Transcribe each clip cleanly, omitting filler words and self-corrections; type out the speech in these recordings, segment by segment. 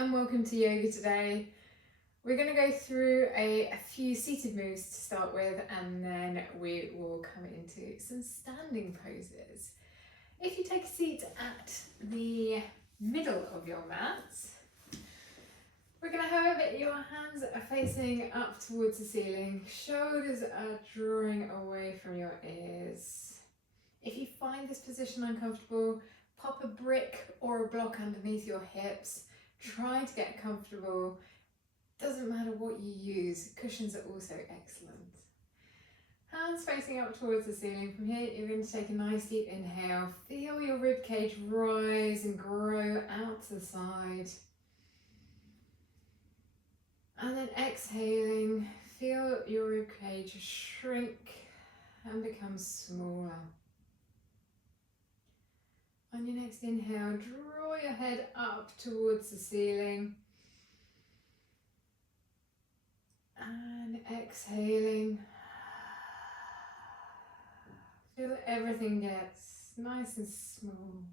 and welcome to yoga today. We're going to go through a few seated moves to start with, and then we will come into some standing poses. If you take a seat at the middle of your mat, we're going to have your hands are facing up towards the ceiling, shoulders are drawing away from your ears. If you find this position uncomfortable, pop a brick or a block underneath your hips. Try to get comfortable. Doesn't matter what you use, cushions are also excellent. Hands facing up towards the ceiling. From here, you're going to take a nice deep inhale. Feel your rib cage rise and grow out to the side. And then exhaling, feel your rib cage shrink and become smaller. On your next inhale, draw your head up towards the ceiling. And exhaling, feel everything gets nice and small.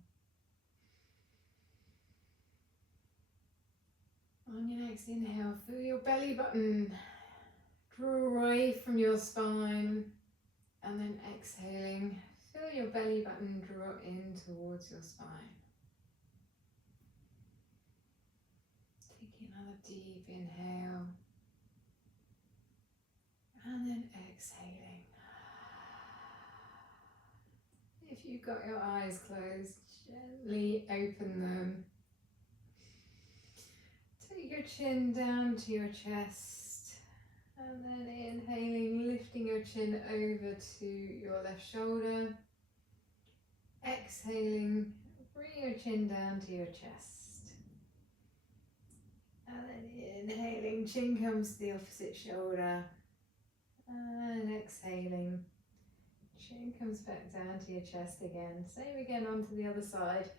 On your next inhale, feel your belly button draw away from your spine. And then exhaling, feel your belly button draw in towards your spine. Taking another deep inhale. And then exhaling. If you've got your eyes closed, gently open them. Take your chin down to your chest. And then inhaling, lifting your chin over to your left shoulder. Exhaling, bring your chin down to your chest. And then inhaling, chin comes to the opposite shoulder. And exhaling, chin comes back down to your chest again. Same again onto the other side.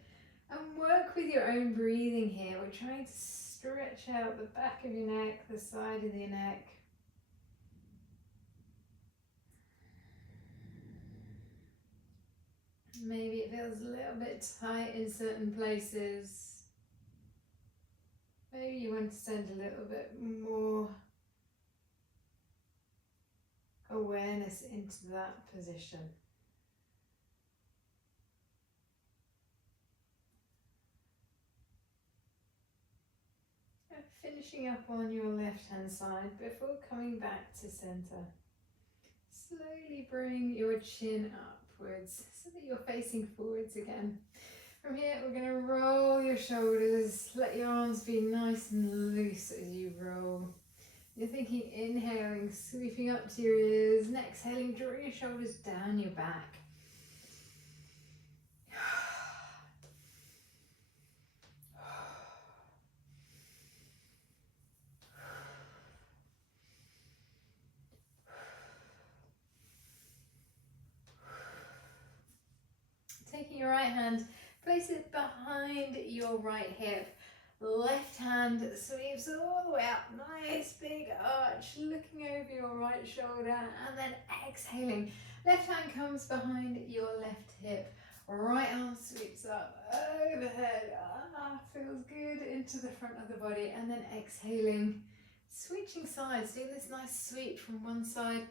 And work with your own breathing here. We're trying to stretch out the back of your neck, the side of your neck. Maybe it feels a little bit tight in certain places. Maybe you want to send a little bit more awareness into that position. And finishing up on your left hand side before coming back to center. Slowly bring your chin upwards so that you're facing forwards again. From here, we're going to roll your shoulders. Let your arms be nice and loose as you roll. You're thinking inhaling, sweeping up to your ears, and exhaling, draw your shoulders down your back. Taking your right hand, place it behind your right hip. Left hand sweeps all the way up, nice big arch, looking over your right shoulder, and then exhaling. Left hand comes behind your left hip, right arm sweeps up, overhead, feels good, into the front of the body, and then exhaling. Switching sides, do this nice sweep from one side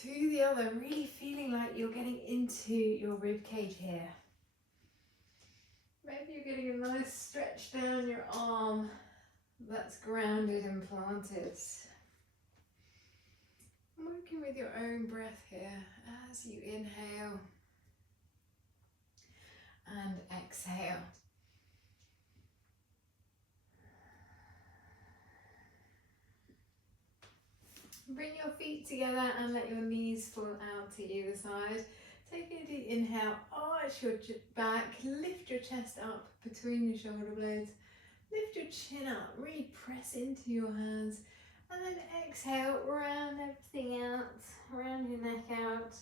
to the other, really feeling like you're getting into your rib cage here. Maybe you're getting a nice stretch down your arm that's grounded and planted. Working with your own breath here as you inhale and exhale. Bring your feet together and let your knees fall out to either side. Take a deep inhale, arch your back, lift your chest up between your shoulder blades, lift your chin up, really press into your hands, and then exhale, round everything out, round your neck out,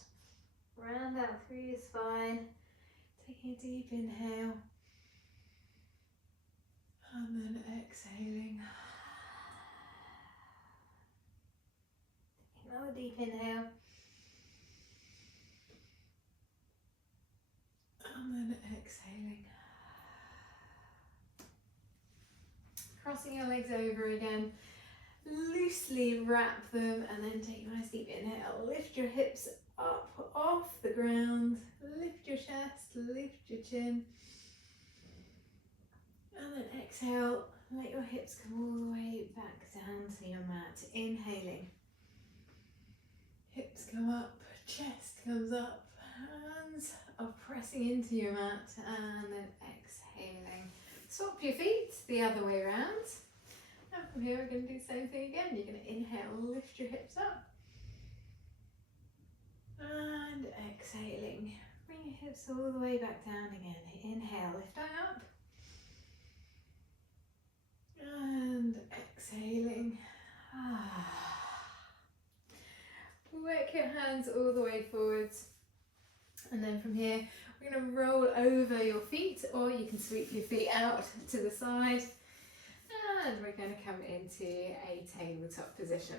round out through your spine. Taking a deep inhale, and then exhaling. Another deep inhale. And then exhaling. crossing your legs over again. Loosely wrap them and then take a nice deep inhale. Lift your hips up off the ground. Lift your chest, lift your chin. And then exhale, let your hips come all the way back down to your mat. Inhaling. Hips come up, chest comes up, hands are pressing into your mat, and then exhaling. Swap your feet the other way around. And from here, we're going to do the same thing again. You're going to inhale, lift your hips up. And exhaling. Bring your hips all the way back down again. Inhale, lift up. And exhaling. Work your hands all the way forwards. And then from here, we're going to roll over your feet, or you can sweep your feet out to the side. And we're going to come into a tabletop position.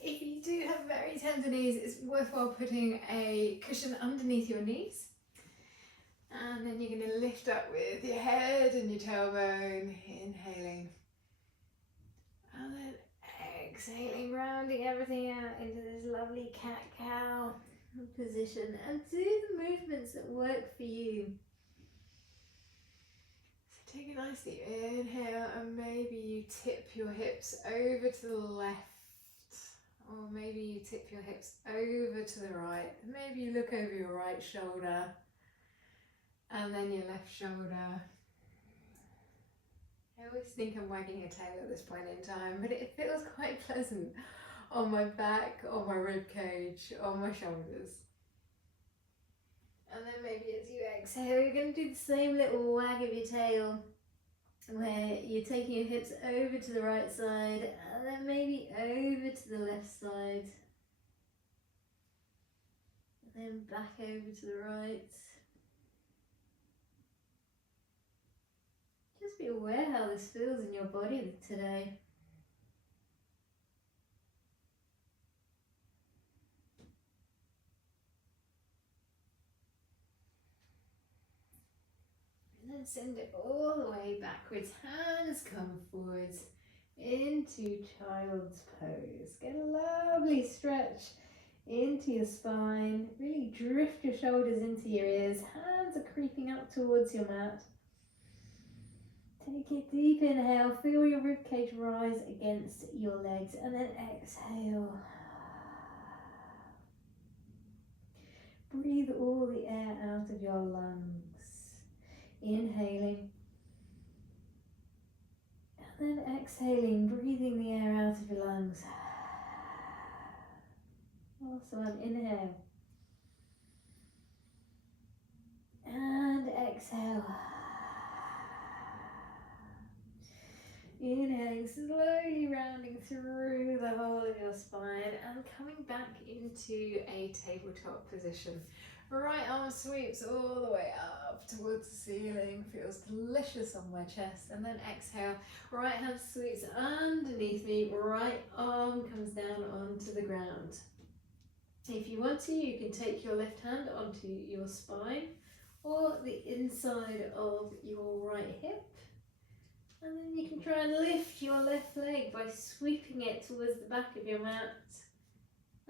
If you do have very tender knees, it's worthwhile putting a cushion underneath your knees. And then you're going to lift up with your head and your tailbone, inhaling. And then exhaling, rounding everything out into this lovely cat-cow position. And do the movements that work for you. So take a nice deep inhale, and maybe you tip your hips over to the left. Or maybe you tip your hips over to the right. Maybe you look over your right shoulder and then your left shoulder. I always think I'm wagging a tail at this point in time, but it feels quite pleasant on my back, on my rib cage, on my shoulders. And then maybe as you exhale, you're going to do the same little wag of your tail, where you're taking your hips over to the right side and then maybe over to the left side. And then back over to the right. Just be aware how this feels in your body today. And then send it all the way backwards. Hands come forwards into child's pose. Get a lovely stretch into your spine. Really drift your shoulders into your ears. Hands are creeping up towards your mat. Take a deep inhale. Feel your ribcage rise against your legs. And then exhale. Breathe all the air out of your lungs. Inhaling. And then exhaling, breathing the air out of your lungs. Awesome. Inhale. And exhale. Inhaling, slowly rounding through the whole of your spine and coming back into a tabletop position. Right arm sweeps all the way up towards the ceiling, feels delicious on my chest, and then exhale, right hand sweeps underneath me, right arm comes down onto the ground. If you want to, you can take your left hand onto your spine or the inside of your right hip, and then you can try and lift your left leg by sweeping it towards the back of your mat.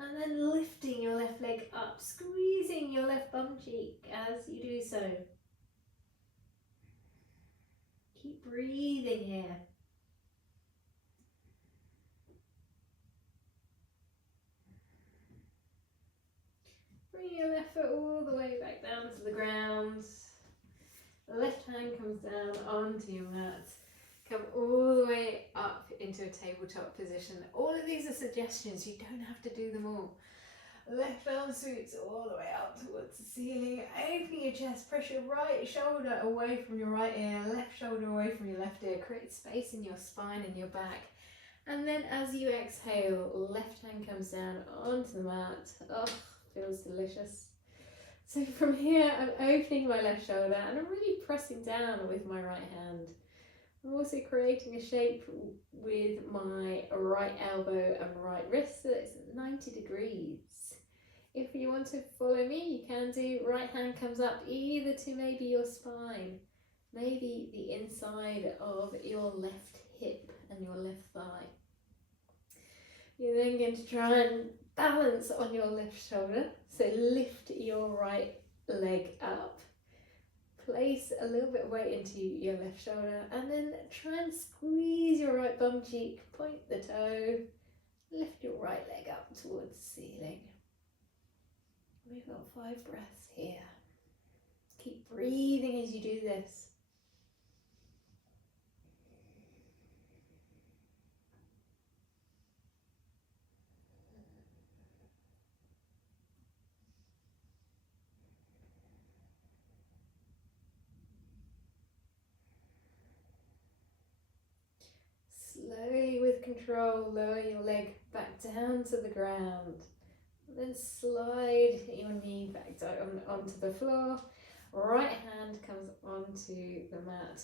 And then lifting your left leg up, squeezing your left bum cheek as you do so. Keep breathing here. Bring your left foot all the way back down to the ground. The left hand comes down onto your mat. Come all the way up into a tabletop position. All of these are suggestions, you don't have to do them all. Left arm sweeps all the way up towards the ceiling. Open your chest, press your right shoulder away from your right ear, left shoulder away from your left ear. Create space in your spine and your back. And then as you exhale, left hand comes down onto the mat. Oh, feels delicious. So from here, I'm opening my left shoulder and I'm really pressing down with my right hand. I'm also creating a shape with my right elbow and right wrist so it's 90 degrees. If you want to follow me, you can do right hand comes up either to maybe your spine, maybe the inside of your left hip and your left thigh. You're then going to try and balance on your left shoulder. So lift your right leg up. Place a little bit of weight into your left shoulder and then try and squeeze your right bum cheek, point the toe, lift your right leg up towards the ceiling. We've got 5 breaths here. Keep breathing as you do this. Slowly, with control, lower your leg back down to the ground. And then slide your knee back down onto the floor. Right hand comes onto the mat.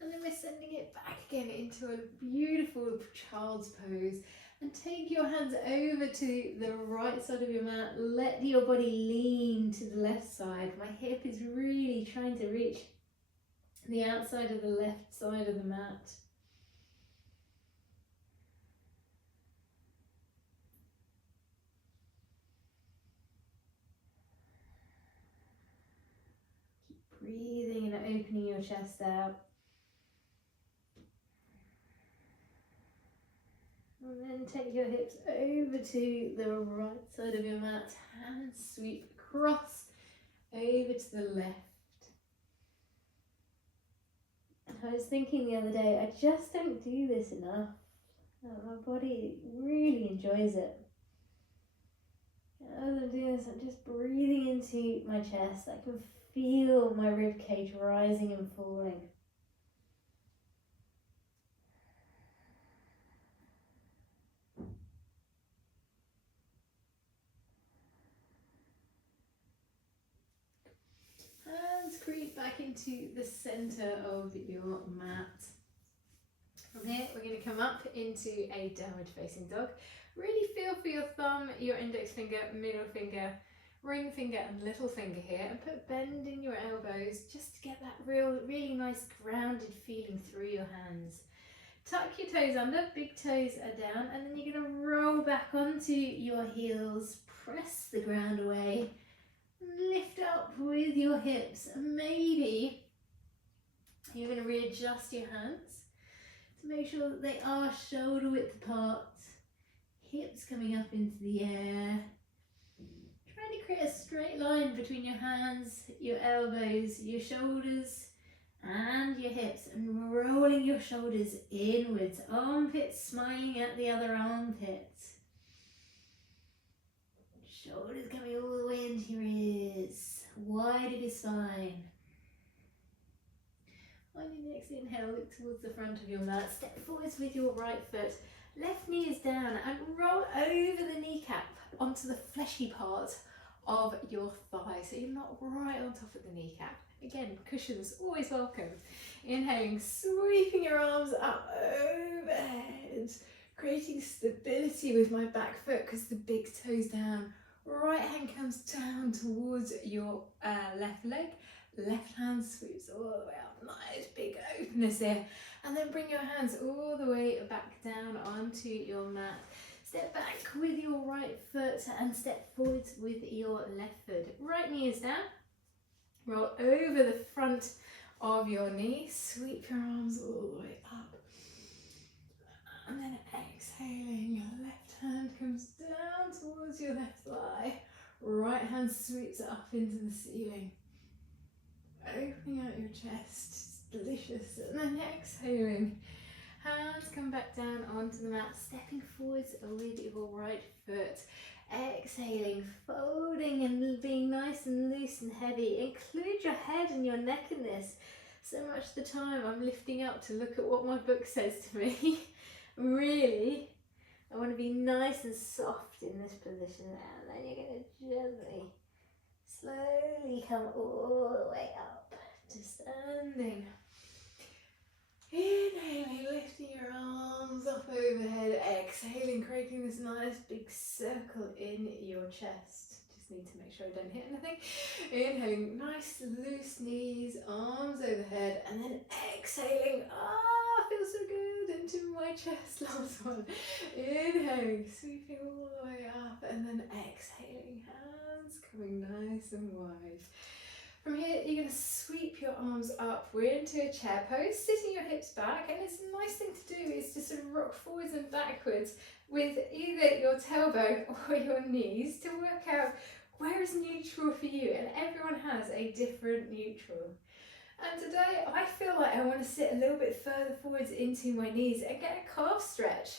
And then we're sending it back again into a beautiful child's pose. And take your hands over to the right side of your mat. Let your body lean to the left side. My hip is really trying to reach the outside of the left side of the mat. Breathing and opening your chest out. And then take your hips over to the right side of your mat. Hands sweep across over to the left. I was thinking the other day, I just don't do this enough. My body really enjoys it. As I'm doing this, I'm just breathing into my chest. I can feel my rib cage rising and falling. Hands creep back into the center of your mat. From here, we're going to come up into a downward facing dog. Really feel for your thumb, your index finger, middle finger, ring finger and little finger here, and put bend in your elbows just to get that really nice grounded feeling through your hands. Tuck your toes under, big toes are down, and then you're going to roll back onto your heels, press the ground away, lift up with your hips, and maybe you're going to readjust your hands to make sure that they are shoulder width apart, hips coming up into the air. Trying to create a straight line between your hands, your elbows, your shoulders and your hips, and rolling your shoulders inwards, armpits smiling at the other armpit. Shoulders coming all the way into your ears, wide of your spine. On your next inhale, look towards the front of your mat, step forwards with your right foot, left knee is down, and roll over the kneecap onto the fleshy part of your thigh, so you're not right on top of the kneecap. Again, cushions always welcome. Inhaling, sweeping your arms up overhead, creating stability with my back foot because the big toe's down. Right hand comes down towards your left leg. Left hand sweeps all the way up. Nice big openness here. And then bring your hands all the way back down onto your mat. Step back with your right foot and step forwards with your left foot. Right knee is down. Roll over the front of your knee. Sweep your arms all the way up. And then exhaling, your left hand comes down towards your left thigh. Right hand sweeps up into the ceiling. Opening out your chest, it's delicious. And then exhaling, hands come back down onto the mat, stepping forwards with your right foot. Exhaling, folding and being nice and loose and heavy. Include your head and your neck in this. So much of the time I'm lifting up to look at what my book says to me. Really, I want to be nice and soft in this position, and then you're going to gently, slowly come all the way up to standing. Inhaling, lifting your arms up overhead, exhaling, creating this nice big circle in your chest. Just need to make sure I don't hit anything. Inhaling, nice loose knees, arms overhead, and then exhaling. Feels so good. chest. Last one. Inhaling, sweeping all the way up, and then exhaling, hands coming nice and wide. From here, you're going to sweep your arms up. We're into a chair pose, sitting your hips back, and it's a nice thing to do is to sort of rock forwards and backwards with either your tailbone or your knees to work out where is neutral for you, and everyone has a different neutral. And today I feel like I want to sit a little bit further forwards into my knees and get a calf stretch,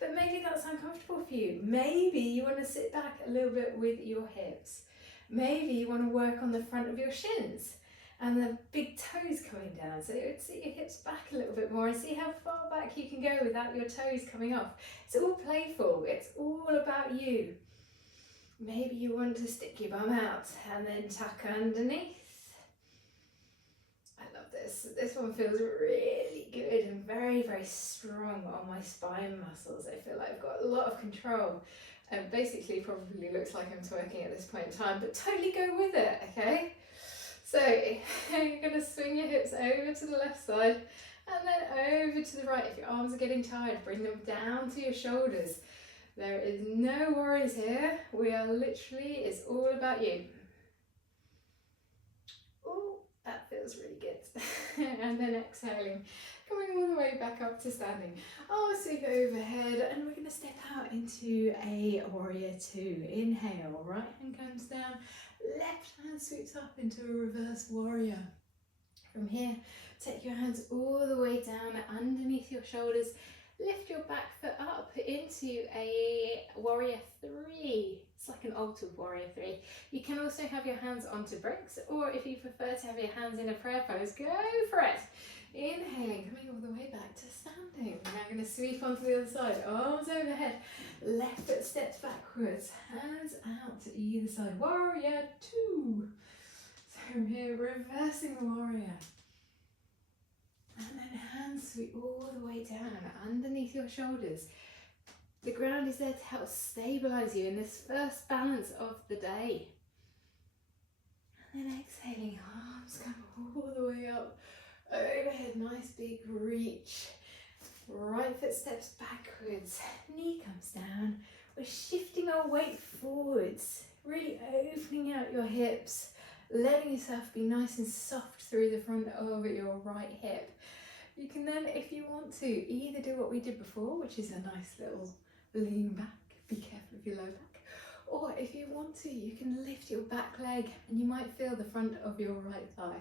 but maybe that's uncomfortable for you. Maybe you want to sit back a little bit with your hips. Maybe you want to work on the front of your shins and the big toes coming down. So you would sit your hips back a little bit more and see how far back you can go without your toes coming off. It's all playful. It's all about you. Maybe you want to stick your bum out and then tuck underneath. I love this. This one feels really good and very, very strong on my spine muscles. I feel like I've got a lot of control. And basically probably looks like I'm twerking at this point in time, but totally go with it, okay? So you're going to swing your hips over to the left side and then over to the right. If your arms are getting tired, bring them down to your shoulders. There is no worries here. We are literally, it's all about you. Oh, that feels really good. And then exhaling, coming all the way back up to standing. Arms sweep overhead, and we're going to step out into a warrior two. Inhale, right hand comes down, left hand sweeps up into a reverse warrior. From here, take your hands all the way down underneath your shoulders. Lift your back foot up into a warrior three. It's like an altered warrior three. You can also have your hands onto bricks, or if you prefer to have your hands in a prayer pose, go for it. Inhaling, coming all the way back to standing. Now I'm going to sweep onto the other side, arms overhead, left foot steps backwards, hands out to either side. Warrior two. So from here, reversing the warrior. And then hands sweep all the way down underneath your shoulders. The ground is there to help stabilize you in this first balance of the day. And then exhaling, arms come all the way up, overhead, nice big reach. Right foot steps backwards, knee comes down. We're shifting our weight forwards, really opening out your hips, letting yourself be nice and soft through the front of your right hip. You can then, if you want to, either do what we did before, which is a nice little lean back, be careful of your low back, or if you want to, you can lift your back leg and you might feel the front of your right thigh.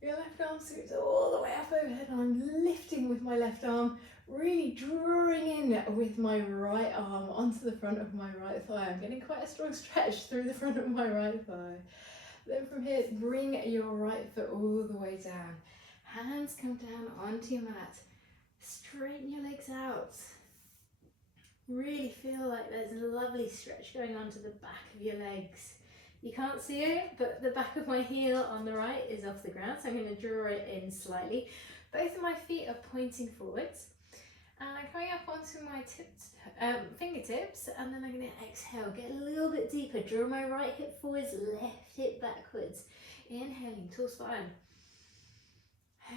Your left arm sweeps all the way up overhead, and I'm lifting with my left arm, really drawing in with my right arm onto the front of my right thigh. I'm getting quite a strong stretch through the front of my right thigh. Then from here, bring your right foot all the way down. Hands come down onto your mat. Straighten your legs out. Really feel like there's a lovely stretch going on to the back of your legs. You can't see it, but the back of my heel on the right is off the ground, so I'm going to draw it in slightly. Both of my feet are pointing forwards. And I'm coming up onto my fingertips, and then I'm going to exhale, get a little bit deeper, draw my right hip forwards, left hip backwards. Inhaling, tall spine.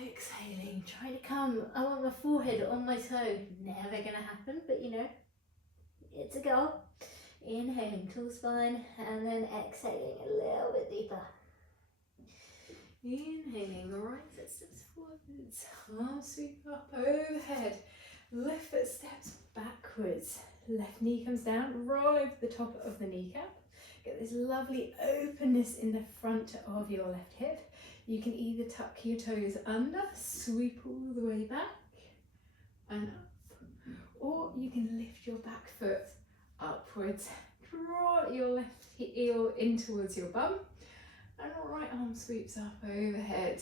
Exhaling, trying to come, I want my forehead on my toe. Never going to happen, but you know, it's a goal. Inhaling, tall spine, and then exhaling a little bit deeper. Inhaling, right foot steps forwards, arms sweep up overhead, left foot steps backwards, left knee comes down, roll over the top of the kneecap. Get this lovely openness in the front of your left hip. You can either tuck your toes under, sweep all the way back and up, or you can lift your back foot upwards, draw your left heel in towards your bum, and right arm sweeps up overhead.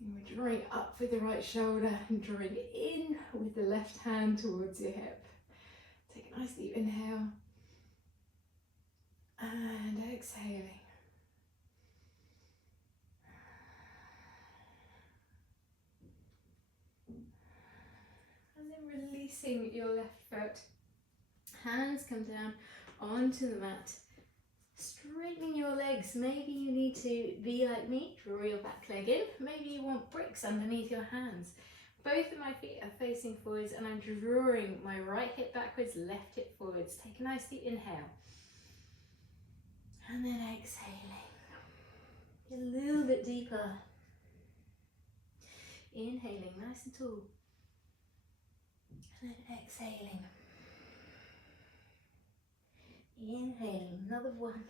And we're drawing up with the right shoulder and drawing in with the left hand towards your hip. Take a nice deep inhale and exhaling. And then releasing your left foot. Hands come down onto the mat. Straightening your legs. Maybe you need to be like me, draw your back leg in. Maybe you want bricks underneath your hands. Both of my feet are facing forwards and I'm drawing my right hip backwards, left hip forwards. Take a nice deep inhale. And then exhaling. Get a little bit deeper. Inhaling, nice and tall. And then exhaling. Inhaling, another one.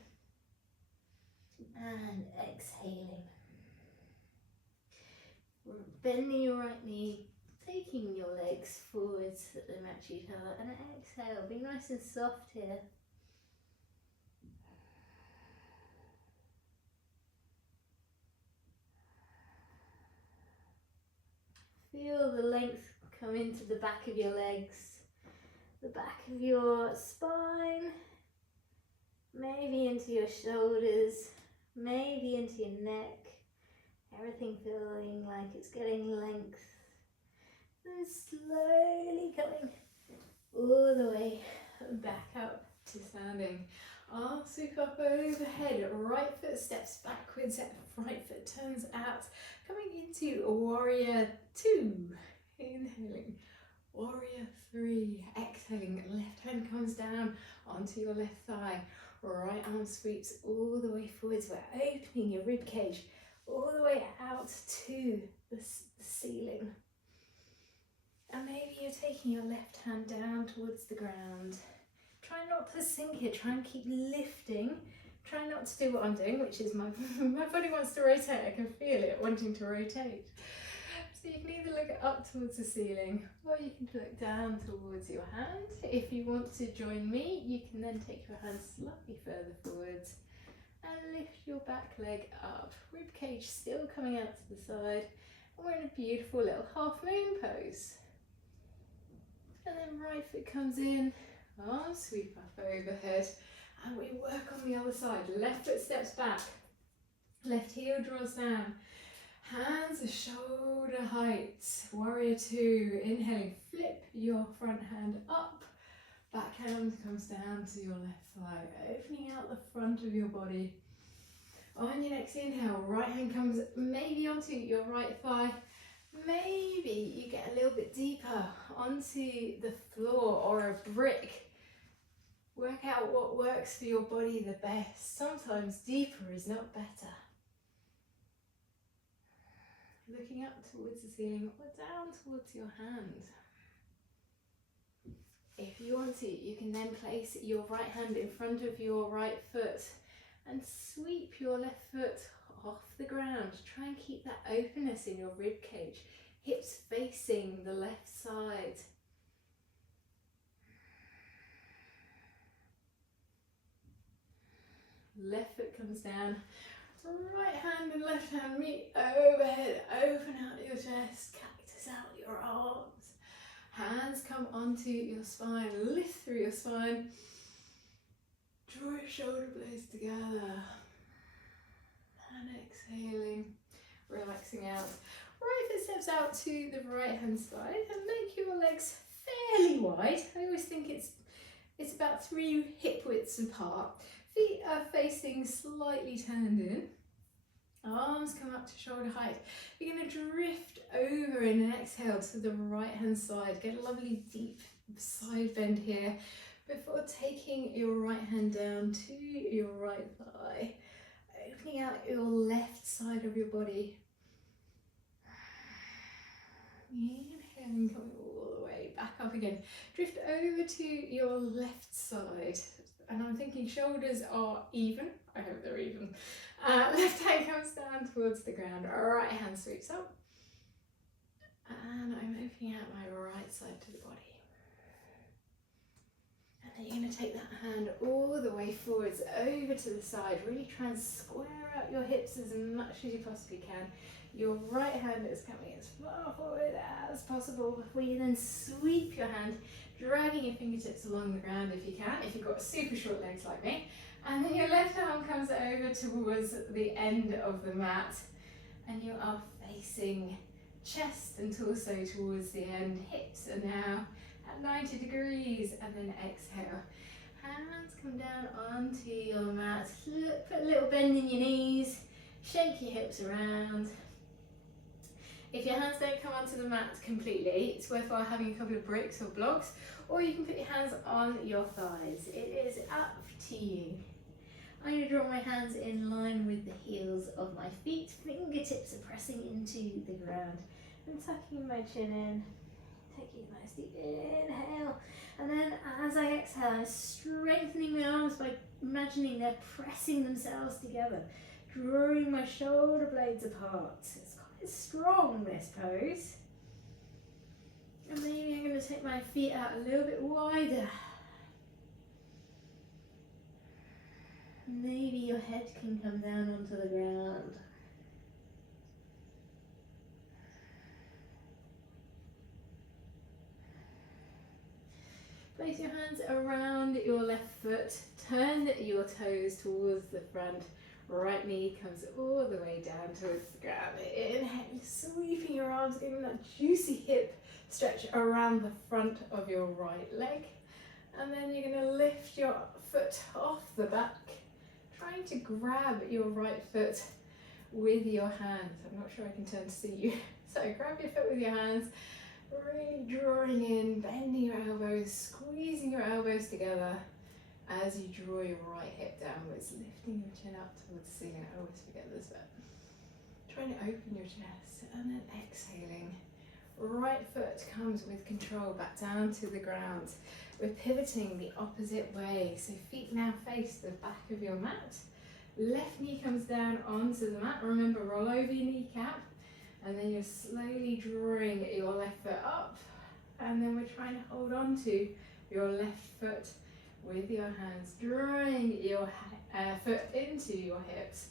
And exhaling. Bending your right knee, taking your legs forwards so that they match each other. And exhale, be nice and soft here. Feel the length come into the back of your legs, the back of your spine, maybe into your shoulders, maybe into your neck. Everything feeling like it's getting length. And slowly coming all the way back up to standing. Arms sweep up overhead, right foot steps backwards, right foot turns out. Coming into warrior 2, inhaling, warrior 3, exhaling, left hand comes down onto your left thigh, right arm sweeps all the way forwards. We're opening your rib cage all the way out to the ceiling. And maybe you're taking your left hand down towards the ground. Try not to sink here, try and keep lifting. Try not to do what I'm doing, which is my body wants to rotate. I can feel it wanting to rotate. So you can either look up towards the ceiling or you can look down towards your hand. If you want to join me, you can then take your hand slightly further forwards and lift your back leg up. Rib cage still coming out to the side. And we're in a beautiful little half moon pose. And then right foot comes in, arms sweep up overhead, and we work on the other side. Left foot steps back, left heel draws down, hands are shoulder height. Warrior 2, inhaling, flip your front hand up, back hand comes down to your left thigh, opening out the front of your body. On your next inhale, right hand comes maybe onto your right thigh. Maybe you get a little bit deeper onto the floor or a brick. Work out what works for your body the best. Sometimes deeper is not better. Looking up towards the ceiling or down towards your hand. If you want to, you can then place your right hand in front of your right foot and sweep your left foot off the ground. Try and keep that openness in your rib cage. Hips facing the left side. Left foot comes down. Right hand and left hand meet overhead. Open out your chest. Cactus out your arms. Hands come onto your spine. Lift through your spine. Draw your shoulder blades together. And exhaling, relaxing out. Right foot steps out to the right hand side and make your legs fairly wide. I always think it's about 3 hip widths apart. Feet are facing slightly turned in. Arms come up to shoulder height. You're going to drift over in an exhale to the right hand side. Get a lovely deep side bend here before taking your right hand down to your right thigh. Opening out your left side of your body. Inhaling, coming all the way back up again. Drift over to your left side. And I'm thinking shoulders are even. I hope they're even. Left hand comes down towards the ground. Right hand sweeps up. And I'm opening out my right side to the body. And then you're going to take that hand all the way forwards, over to the side. Really try and square out your hips as much as you possibly can. Your right hand is coming as far forward as possible before you then sweep your hand, dragging your fingertips along the ground if you can, if you've got super short legs like me. And then your left arm comes over towards the end of the mat. And you are facing chest and torso towards the end. Hips are now at 90 degrees, and then exhale. Hands come down onto your mat. Put a little bend in your knees. Shake your hips around. If your hands don't come onto the mat completely, it's worthwhile having a couple of bricks or blocks, or you can put your hands on your thighs. It is up to you. I'm going to draw my hands in line with the heels of my feet. Fingertips are pressing into the ground. And tucking my chin in. Taking a nice deep inhale. And then as I exhale, I'm strengthening my arms by imagining they're pressing themselves together. Drawing my shoulder blades apart. It's quite strong, this pose. And maybe I'm going to take my feet out a little bit wider. Maybe your head can come down onto the ground. Place your hands around your left foot. Turn your toes towards the front. Right knee comes all the way down towards the ground. Inhale, sweeping your arms, getting that juicy hip stretch around the front of your right leg. And then you're going to lift your foot off the back, trying to grab your right foot with your hands. I'm not sure I can turn to see you. So grab your foot with your hands, really drawing in, bending your elbows, squeezing your elbows together as you draw your right hip downwards, lifting your chin up towards the ceiling. I always forget this bit. Trying to open your chest and then exhaling. Right foot comes with control back down to the ground. We're pivoting the opposite way. So feet now face the back of your mat. Left knee comes down onto the mat. Remember, roll over your kneecap. And then you're slowly drawing your left foot up. And then we're trying to hold on to your left foot with your hands, drawing your foot into your hips.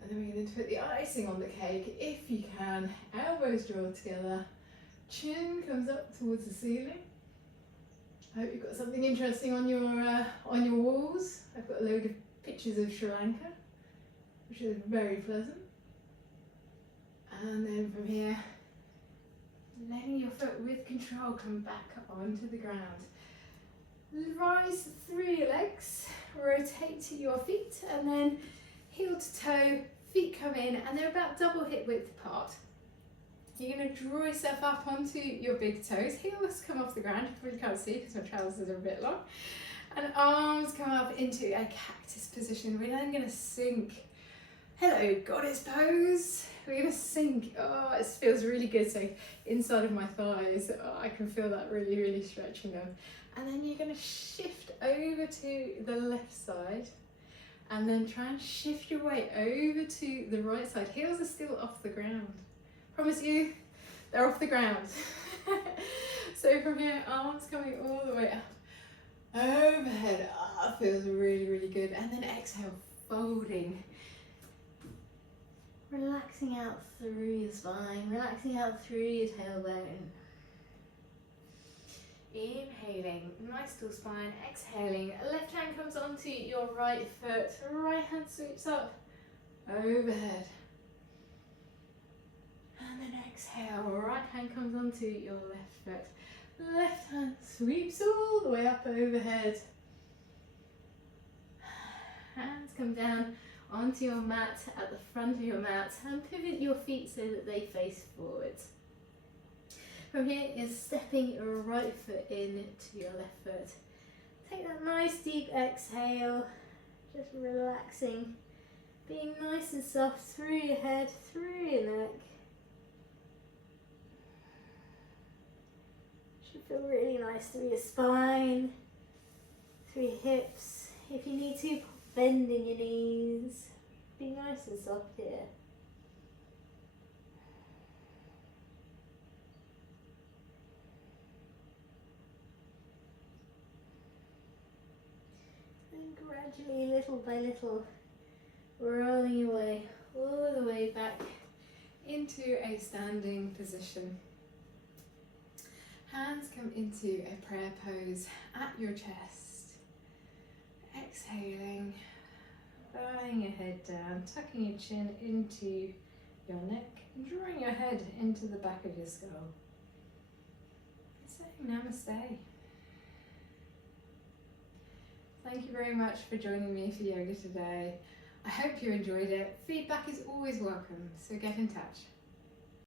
And then we're going to put the icing on the cake, if you can. Elbows draw together, chin comes up towards the ceiling. I hope you've got something interesting on your walls. I've got a load of pictures of Sri Lanka, which is very pleasant. And then from here, letting your foot with control come back onto the ground. Rise through your legs, rotate to your feet, and then heel to toe, feet come in, and they're about double hip width apart. You're going to draw yourself up onto your big toes, heels come off the ground, you probably can't see because my trousers are a bit long, and arms come up into a cactus position. We're then going to sink. Hello, goddess pose. We're going to sink. Oh, it feels really good. So inside of my thighs, oh, I can feel that really, really stretching them. And then you're going to shift over to the left side and then try and shift your weight over to the right side. Heels are still off the ground. Promise you, they're off the ground. So from here, arms coming all the way up, overhead. Ah, feels really, really good. And then exhale, folding. Relaxing out through your spine, relaxing out through your tailbone. Inhaling, nice tall spine. Exhaling, left hand comes onto your right foot, right hand sweeps up, overhead. And then exhale, right hand comes onto your left foot, left hand sweeps all the way up overhead. Hands come down onto your mat, at the front of your mat, and pivot your feet so that they face forward. From here is stepping your right foot in to your left foot. Take that nice deep exhale, just relaxing, being nice and soft through your head, through your neck. Should feel really nice through your spine, through your hips. If you need to, bend in your knees. Be nice and soft here. And gradually, little by little, rolling your way all the way back into a standing position. Hands come into a prayer pose at your chest. Exhaling, bowing your head down, tucking your chin into your neck, and drawing your head into the back of your skull. Saying namaste. Thank you very much for joining me for yoga today. I hope you enjoyed it. Feedback is always welcome, so get in touch.